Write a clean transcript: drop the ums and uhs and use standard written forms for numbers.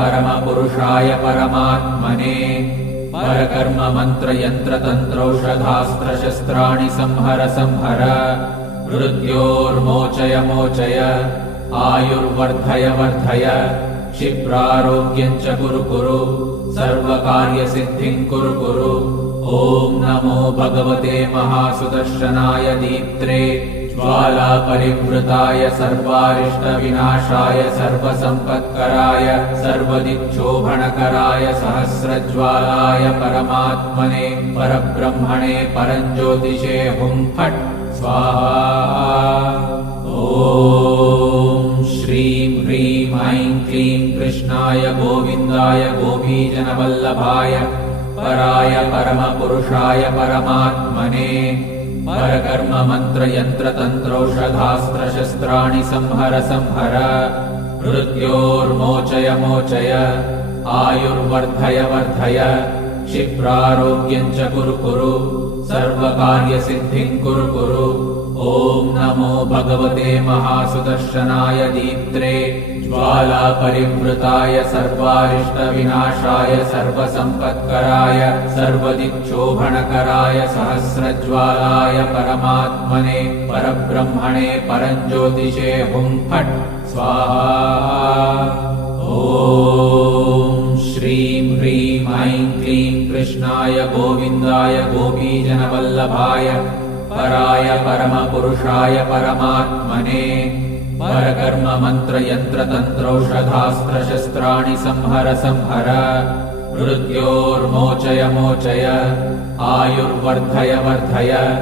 परमपुरुषाय परमात्मने परकर्म मंत्र यंत्र तंत्रौषधास्त्र शस्त्राणि संहर संहर मृत्योर्मोचय मोचय आयुर्वर्धय वर्धय क्षिप्रारोग्यं च कुरु कुरु सर्वकार्यसिद्धिं कुरु कुरु। ॐ नमो भगवते महासुदर्शनाय दीप्त्रे ज्वालापरिवृताय सर्वारिष्टविनाशाय सर्वसम्पत्कराय सर्वदिक्शोभनकराय सहस्रज्वालाय परमात्मने परब्रह्मणे परञ्ज्योतिषे हुं फट् स्वाहा। ॐ श्रीं ह्रीं ऐं क्लीं कृष्णाय गोविन्दाय गोपीजनवल्लभाय पराय परमपुरुषाय परमात्मने परकर्म मंत्र यंत्र तंत्रौषधास्त्र शस्त्राणि संहर संहर मृत्योर्मोचय मोचय आयुर्वर्धय वर्धय क्षिप्रारोग्यं च कुरु कुरु सर्वकार्यसिद्धिं कुरु कुरु। ॐ नमो भगवते महासुदर्शनाय दीप्त्रे ज्वालापरिवृताय सर्वारिष्टविनाशाय सर्वसम्पत्कराय सर्वदिक्शोभनकराय सहस्रज्वालाय परमात्मने परब्रह्मणे परञ्ज्योतिषे हुं फट् स्वाहा। ॐ श्रीं ह्रीं ऐं क्लीं कृष्णाय गोविन्दाय गोपीजनवल्लभाय पराय परमपुरुषाय परमात्मने परकर्म मंत्र यंत्र तंत्रौषधास्त्र शस्त्राणि संहर संहर मृत्योर्मोचय मोचय आयुर्वर्धय वर्धय